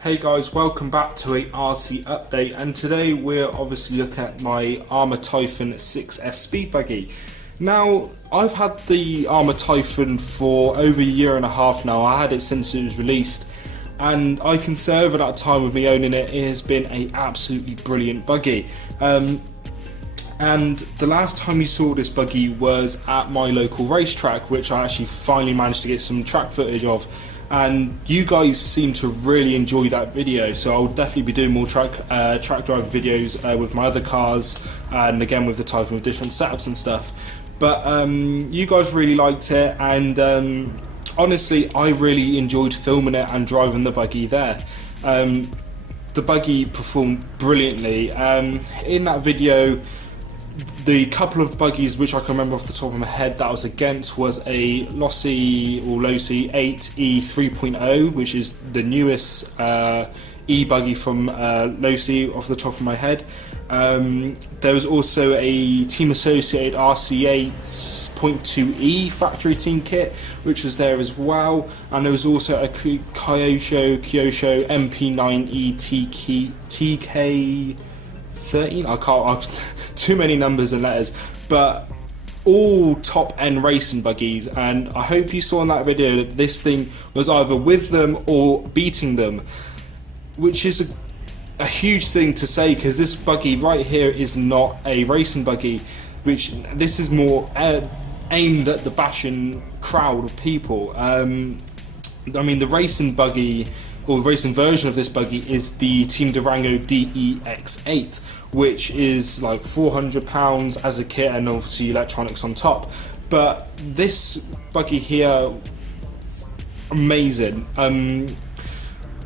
Hey guys, welcome back to a RC update, and today we're obviously looking at my Arrma Typhon 6S speed buggy. Now, I've had the Arrma Typhon for over a year and a half now. I had it since it was released, and I can say over that time of me owning it, it has been an absolutely brilliant buggy. And the last time you saw this buggy was at my local racetrack, which I actually finally managed to get some track footage of. And you guys seem to really enjoy that video, so I'll definitely be doing more track drive videos with my other cars, and again with the Typhon with different setups and stuff. But you guys really liked it, and honestly I really enjoyed filming it and driving the buggy there. The buggy performed brilliantly. In that video, the couple of buggies which I can remember off the top of my head that I was against was a Losi 8E 3.0, which is the newest e-buggy from Losi off the top of my head. There was also a Team Associated RC8.2E factory team kit, which was there as well, and there was also a Kyosho MP9E TK13. I can't. Too many numbers and letters, but all top-end racing buggies, and I hope you saw in that video that this thing was either with them or beating them, which is a huge thing to say, because this buggy right here is not a racing buggy, which this is more aimed at the bashing crowd of people. I mean, the racing buggy, or the racing version of this buggy, is the Team Durango DEX8, which is like £400 as a kit, and obviously electronics on top. But this buggy here, amazing.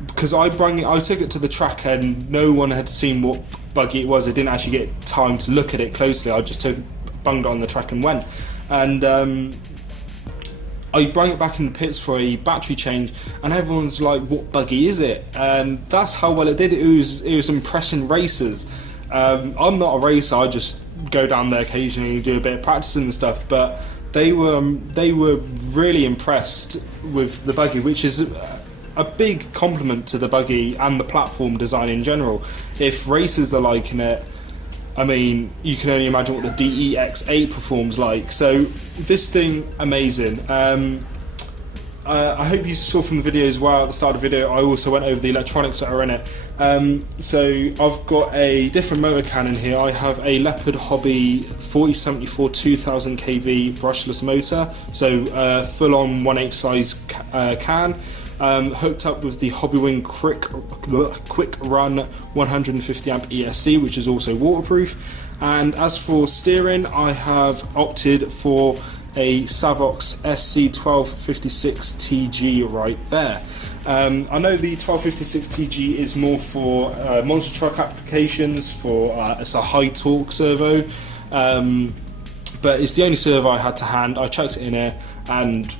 Because I took it to the track and no one had seen what buggy it was. I didn't actually get time to look at it closely. I just bunged it on the track and went. And I brought it back in the pits for a battery change, and everyone's like, "What buggy is it?" And that's how well it did. It was impressing racers. I'm not a racer. I just go down there occasionally and do a bit of practicing and stuff. But they were really impressed with the buggy, which is a big compliment to the buggy and the platform design in general. If racers are liking it, I mean, you can only imagine what the DEX8 performs like. So this thing, amazing. I hope you saw from the video as well, at the start of the video, I also went over the electronics that are in it. So I've got a different motor cannon here. I have a Leopard Hobby 4074 2000 kV brushless motor, so full on 1/8 size can. Hooked up with the Hobbywing Quick Run 150 amp ESC, which is also waterproof. And as for steering, I have opted for a Savox SC1256 TG right there. I know the 1256 TG is more for monster truck applications, it's a high torque servo, but it's the only servo I had to hand. I chucked it in here and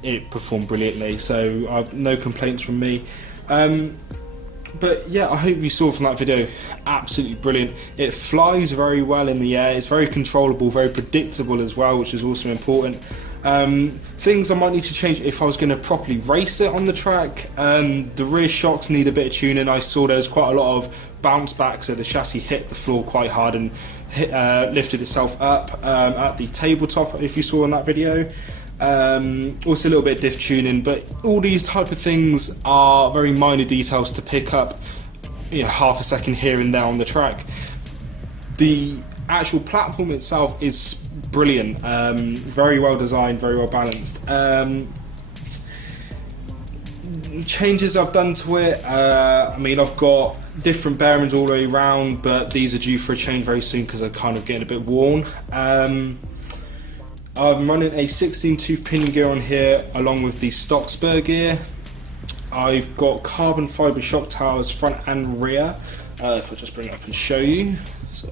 it performed brilliantly, so no complaints from me. But yeah, I hope you saw from that video, absolutely brilliant. It flies very well in the air, it's very controllable, very predictable as well, which is also important. Things I might need to change if I was going to properly race it on the track. The rear shocks need a bit of tuning. I saw there was quite a lot of bounce back, so the chassis hit the floor quite hard and lifted itself up at the tabletop, if you saw in that video. Also a little bit of diff tuning, but all these type of things are very minor details to pick up, you know, half a second here and there on the track. The actual platform itself is brilliant, very well designed, very well balanced. Changes I've done to it, I mean, I've got different bearings all the way around, but these are due for a change very soon because they're kind of getting a bit worn. I'm running a 16 tooth pinion gear on here along with the stock spur gear. I've got carbon fibre shock towers front and rear. If I just bring it up and show you. So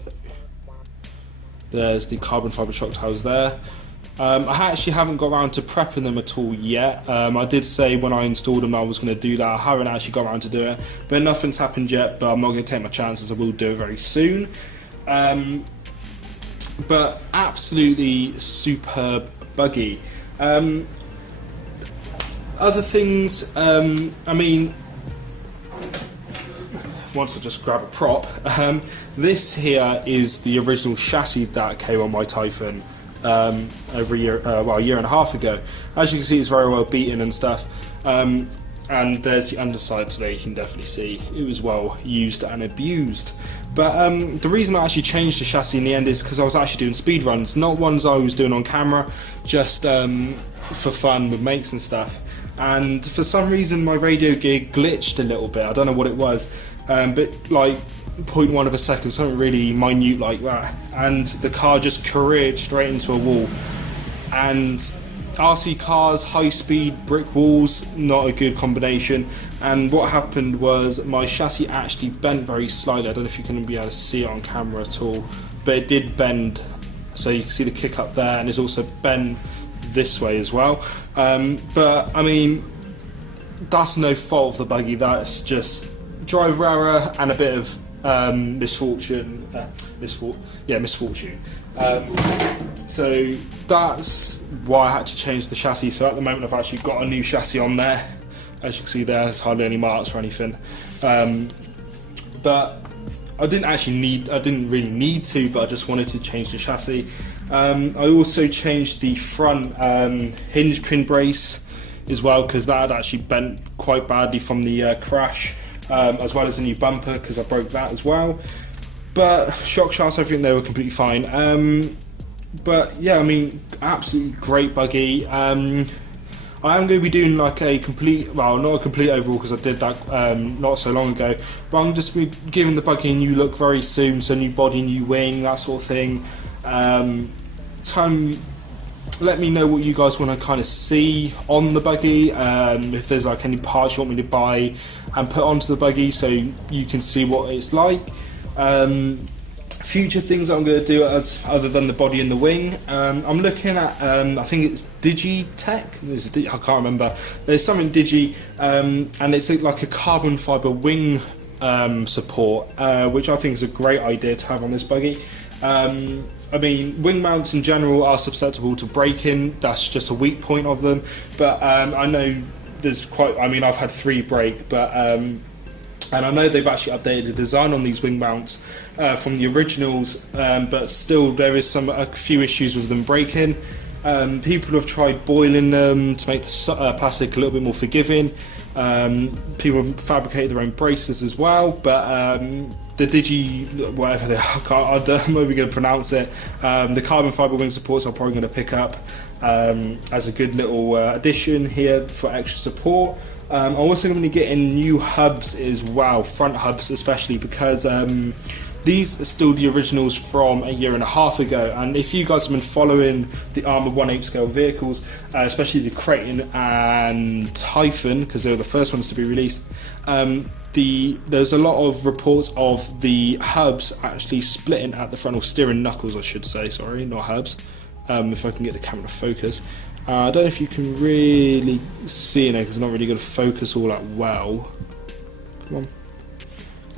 there's the carbon fibre shock towers there. I actually haven't got around to prepping them at all yet. I did say when I installed them I was going to do that. I haven't actually got around to do it, but nothing's happened yet, but I'm not going to take my chances. I will do it very soon. but absolutely superb buggy. Other things, I mean, once I just grab a prop, this here is the original chassis that came on my Typhon over a year and a half ago. As you can see, it's very well beaten and stuff. And there's the underside, so there you can definitely see it was well used and abused. But the reason I actually changed the chassis in the end is because I was actually doing speed runs, not ones I was doing on camera, just for fun with mates and stuff. And for some reason my radio gear glitched a little bit. I don't know what it was, but like 0.1 of a second, something really minute like that, and the car just careered straight into a wall. And RC cars, high speed, brick walls, not a good combination. And what happened was my chassis actually bent very slightly. I don't know if you can be able to see it on camera at all, but it did bend. So you can see the kick up there, and it's also bent this way as well. But I mean, that's no fault of the buggy. That's just driver error and a bit of misfortune. Misfortune. So that's why I had to change the chassis. So at the moment I've actually got a new chassis on there. As you can see there's hardly any marks or anything. But I didn't really need to, but I just wanted to change the chassis. I also changed the front hinge pin brace as well, because that had actually bent quite badly from the crash, as well as a new bumper, because I broke that as well. But shock shafts, I think they were completely fine. But yeah, I mean, absolutely great buggy. I am going to be doing like a complete, well, not a complete overhaul because I did that not so long ago, but I'm just be giving the buggy a new look very soon, so new body, new wing, that sort of thing. Let me know what you guys want to kind of see on the buggy, if there's like any parts you want me to buy and put onto the buggy so you can see what it's like. Future things I'm going to do other than the body and the wing, I'm looking at, I think it's Digitech, I can't remember, there's something Digi, and it's like a carbon fibre wing support, which I think is a great idea to have on this buggy. I mean, wing mounts in general are susceptible to breaking, that's just a weak point of them, but I know there's I've had 3 break, but and I know they've actually updated the design on these wing mounts from the originals, but still there is a few issues with them breaking. People have tried boiling them to make the plastic a little bit more forgiving. People have fabricated their own braces as well, but the Digi, whatever they are, I'm not even going to pronounce it, the carbon fibre wing supports I'm probably going to pick up as a good little addition here for extra support. I'm also going to be getting new hubs as well, front hubs especially, because these are still the originals from a year and a half ago, and if you guys have been following the Arrma 1/8 scale vehicles, especially the Creighton and Typhon, because they were the first ones to be released, there's a lot of reports of the hubs actually splitting at the front, or steering knuckles I should say, sorry, not hubs, if I can get the camera to focus. I don't know if you can really see in it because it's not really going to focus all that well. Come on.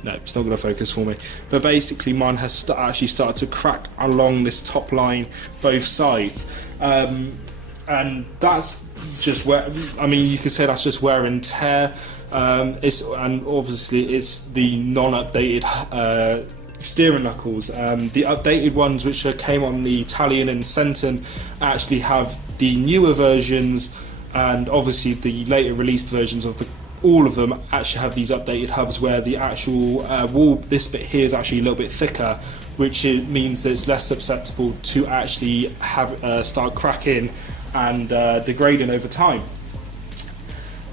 No, it's not going to focus for me. But basically mine has actually started to crack along this top line, both sides. And that's just where, I mean, you could say that's just wear and tear. And obviously it's the non-updated steering knuckles. The updated ones which came on the Italian and Centon actually have the newer versions, and obviously the later released versions of all of them actually have these updated hubs where the actual wall, this bit here, is actually a little bit thicker, which means that it's less susceptible to actually have start cracking and degrading over time.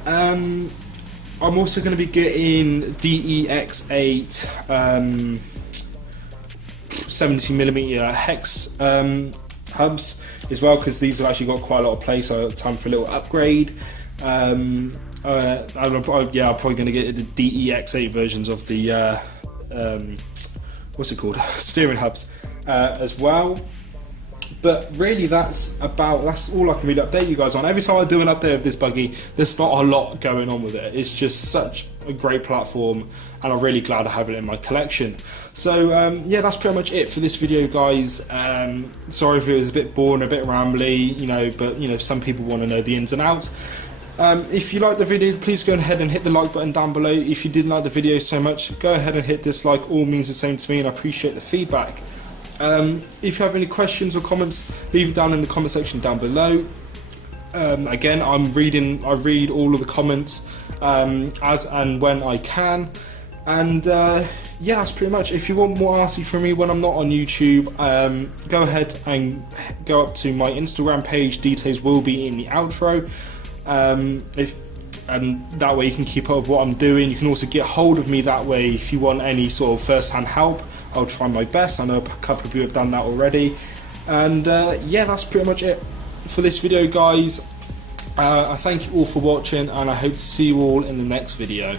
I'm also going to be getting DEX8 70mm hex hubs as well, because these have actually got quite a lot of play, so time for a little upgrade. I'm probably going to get the DEX8 versions of the what's it called, steering hubs as well. But really that's all I can really update you guys on. Every time I do an update of this buggy, there's not a lot going on with it. It's just such a great platform. and I'm really glad I have it in my collection. So yeah, that's pretty much it for this video, guys. Sorry if it was a bit boring, a bit rambly, you know, but you know, some people want to know the ins and outs. If you liked the video, please go ahead and hit the like button down below. If you didn't like the video so much, go ahead and hit dislike. All means the same to me, and I appreciate the feedback. If you have any questions or comments, leave it down in the comment section down below. Again, I read all of the comments as and when I can, and yeah, that's pretty much. If you want more RC from me when I'm not on YouTube, go ahead and go up to my Instagram page. Details will be in the outro. And that way you can keep up with what I'm doing. You can also get hold of me that way if you want any sort of first-hand help. I'll try my best. I know a couple of you have done that already. And yeah, that's pretty much it for this video, guys. I thank you all for watching, and I hope to see you all in the next video.